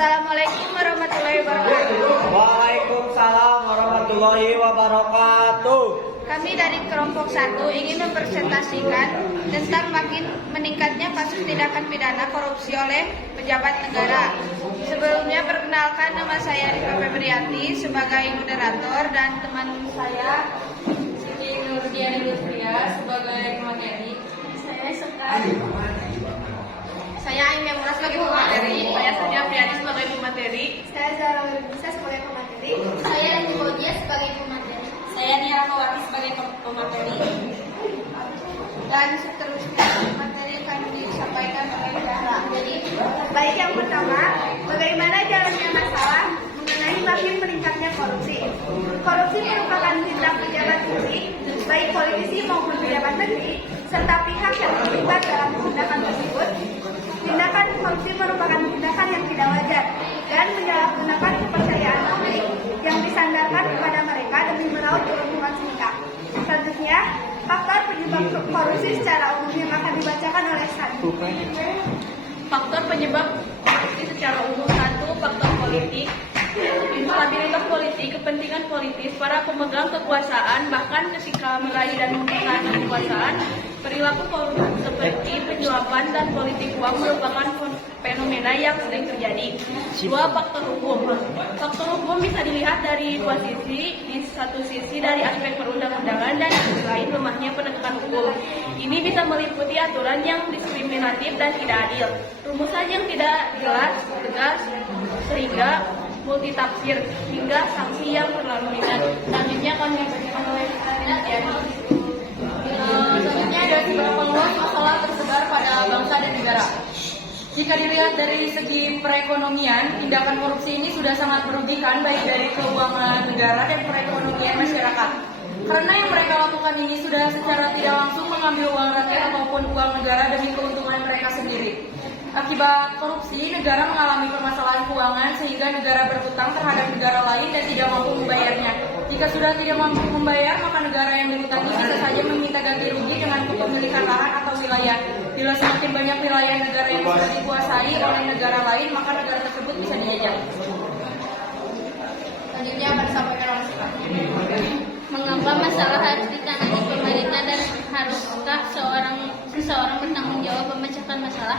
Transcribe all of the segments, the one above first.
Assalamualaikum warahmatullahi wabarakatuh. Waalaikumsalam warahmatullahi wabarakatuh. Kami dari kelompok 1 ingin mempresentasikan tentang makin meningkatnya kasus tindakan pidana korupsi oleh pejabat negara. Sebelumnya perkenalkan, nama saya Rika Febrianti sebagai moderator dan teman saya Siti Nurdiani Lutfia sebagai pemateri. Saya Sekar. Saya Aim Memura sebagai pemateri. Saya Sonia Priani sebagai pemateri. Saya Zara Bisa sebagai pemateri. Saya Leni Bodia sebagai pemateri. Saya Nia Kawati sebagai pemateri. Dan seterusnya materi akan disampaikan oleh Zahra. Jadi, baik, yang pertama, bagaimana jalannya masalah mengenai makin meningkatnya korupsi. Korupsi merupakan tindak pejabat publik, baik politisi maupun pejabat negeri, serta pihak yang terlibat dalam tindakan tersebut. Tindakan korupsi merupakan tindakan yang tidak wajar dan menyalahgunakan kepercayaan publik yang disandarkan kepada mereka demi meraup keuntungan semata. Selanjutnya, faktor penyebab korupsi secara umum yang akan dibacakan oleh Sandi. Faktor penyebab korupsi secara umum: 1. Faktor politik. Instabilitas politik, kepentingan politis para pemegang kekuasaan, bahkan ketika meraih dan mempertahankan kekuasaan, perilaku korupsi seperti penyuapan dan politik uang merupakan fenomena yang sering terjadi. 2. Faktor hukum. Faktor hukum bisa dilihat dari dua sisi. Di satu sisi dari aspek perundang-undangan dan di sisi lain lemahnya penegakan hukum. Ini bisa meliputi aturan yang diskriminatif dan tidak adil, rumusan yang tidak jelas, tegas, sehingga multitafsir, hingga sanksi yang terlalu ringan. Selanjutnya akan dibacakan oleh Tiani. Selanjutnya ada beberapa luas masalah tersebar pada bangsa dan negara. Jika dilihat dari segi perekonomian, tindakan korupsi ini sudah sangat merugikan baik dari keuangan negara dan perekonomian masyarakat. Karena yang mereka lakukan ini sudah secara tidak langsung mengambil uang rakyat ataupun uang negara demi keuntungan mereka sendiri. Akibat korupsi, negara mengalami permasalahan keuangan sehingga negara berhutang terhadap negara lain dan tidak mampu membayarnya. Jika sudah tidak mampu membayar, maka negara yang dihutangi bisa saja meminta ganti rugi dengan kepemilikan lahan atau wilayah. Bila semakin banyak wilayah negara yang sudah dikuasai oleh negara lain, maka negara tersebut bisa dijajah. Selanjutnya akan disampaikan oleh Sekar. Mengapa masalah harus ditangani pemerintah dan haruskah seseorang bertanggung jawab memecahkan masalah?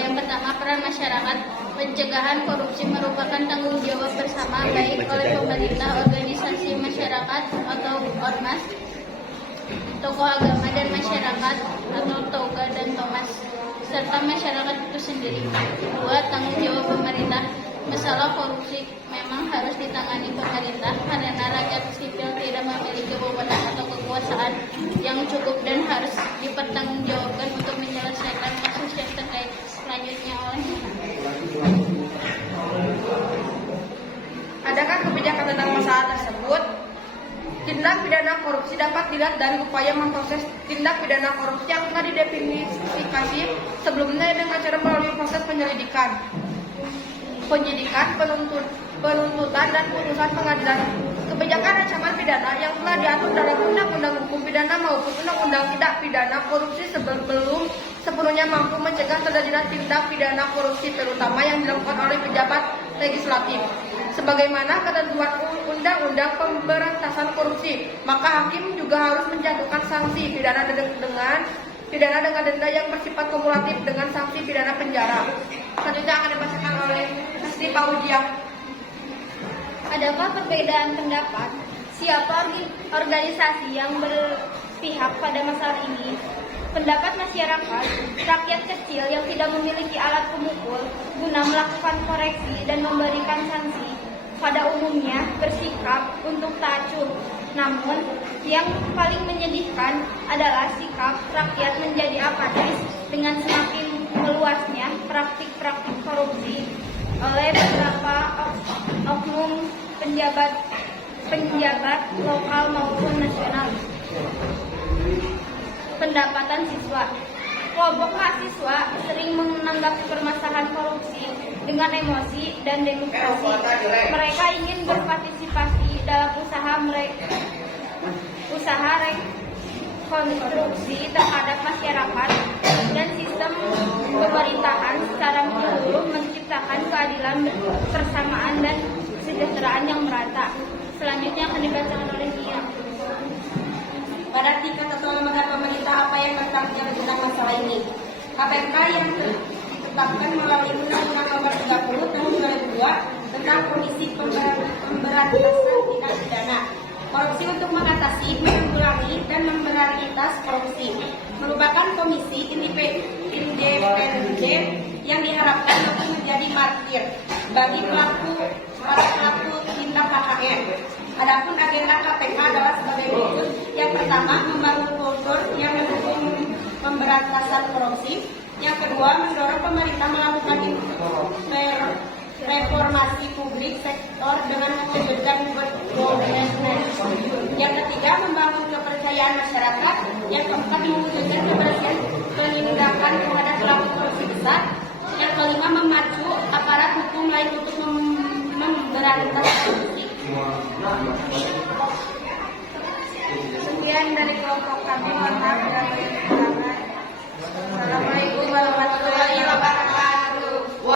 Yang pertama, peran masyarakat. Pencegahan korupsi merupakan tanggung jawab bersama baik oleh pemerintah, organisasi masyarakat atau ormas, tokoh agama dan masyarakat atau toga dan tomas, serta masyarakat itu sendiri. 2. Tanggung jawab pemerintah. Masalah korupsi memang harus ditangani pemerintah karena rakyat sipil tidak memiliki wewenang atau kekuasaan yang cukup dan harus dipertanggungjawabkan untuk menyelesaikan kasus yang terkait. Selanjutnya oleh Adakah kebijakan tentang masalah tersebut? Tindak pidana korupsi dapat dilihat dari upaya memproses tindak pidana korupsi yang telah didefinisikan sebelumnya dengan cara melalui proses penyidikan, penuntutan dan putusan pengadilan. Kebijakan ancaman pidana yang telah diatur dalam Undang-Undang Hukum Pidana maupun Undang-Undang Tindak Pidana Korupsi belum sepenuhnya mampu mencegah terjadinya tindak pidana korupsi, terutama yang dilakukan oleh pejabat legislatif. Sebagaimana ketentuan Undang-Undang Pemberantasan Korupsi, maka hakim juga harus menjatuhkan sanksi pidana dengan denda yang bersifat kumulatif dengan sanksi pidana penjara. Selanjutnya akan dibacakan oleh Siti Paudia. adakah perbedaan pendapat? Siapa organisasi yang berpihak pada masalah ini? Pendapat masyarakat, rakyat kecil yang tidak memiliki alat pemukul guna melakukan koreksi dan memberikan sanksi, pada umumnya bersikap untuk tak acuh. Namun, yang paling menyedihkan adalah sikap rakyat menjadi apatis dengan semakin meluasnya praktik-praktik korupsi oleh beberapa oknum penjabat lokal maupun nasional. Pendapatan siswa. Kelompok mahasiswa sering menanggapi permasalahan korupsi dengan emosi dan demonstrasi. Mereka ingin berpartisipasi dalam usaha rekonstruksi terhadap masyarakat dan sistem pemerintahan secara menyeluruh, menciptakan keadilan kebersamaan dan kesejahteraan yang merata. Selanjutnya akan dibacakan oleh Nia. Pada tingkat atau lembaga pemerintah apa yang bertanggung jawab tentang masalah ini? KPK yang ditetapkan melalui Undang-Undang Nomor 30 Tahun 2002 tentang Komisi Pemberantasan Tindak Pidana Korupsi untuk mengatasi, menanggulangi, dan memberantas korupsi merupakan komisi independen yang diharapkan untuk menjadi martir bagi para pelaku tindak KKN. Adapun agenda KPK adalah sebagai berikut. Yang pertama, membangun kultur yang mendukung pemberantasan korupsi. Yang kedua, mendorong pemerintah melakukan reformasi publik sektor dengan mewujudkan governance. Yang ketiga, membangun kepercayaan masyarakat. Yang keempat, mewujudkan kebersihan penindakan terhadap pelaku korupsi besar. Yang kelima, memacu aparat hukum lain untuk memberantas korupsi. Sekian dari kelompok kami,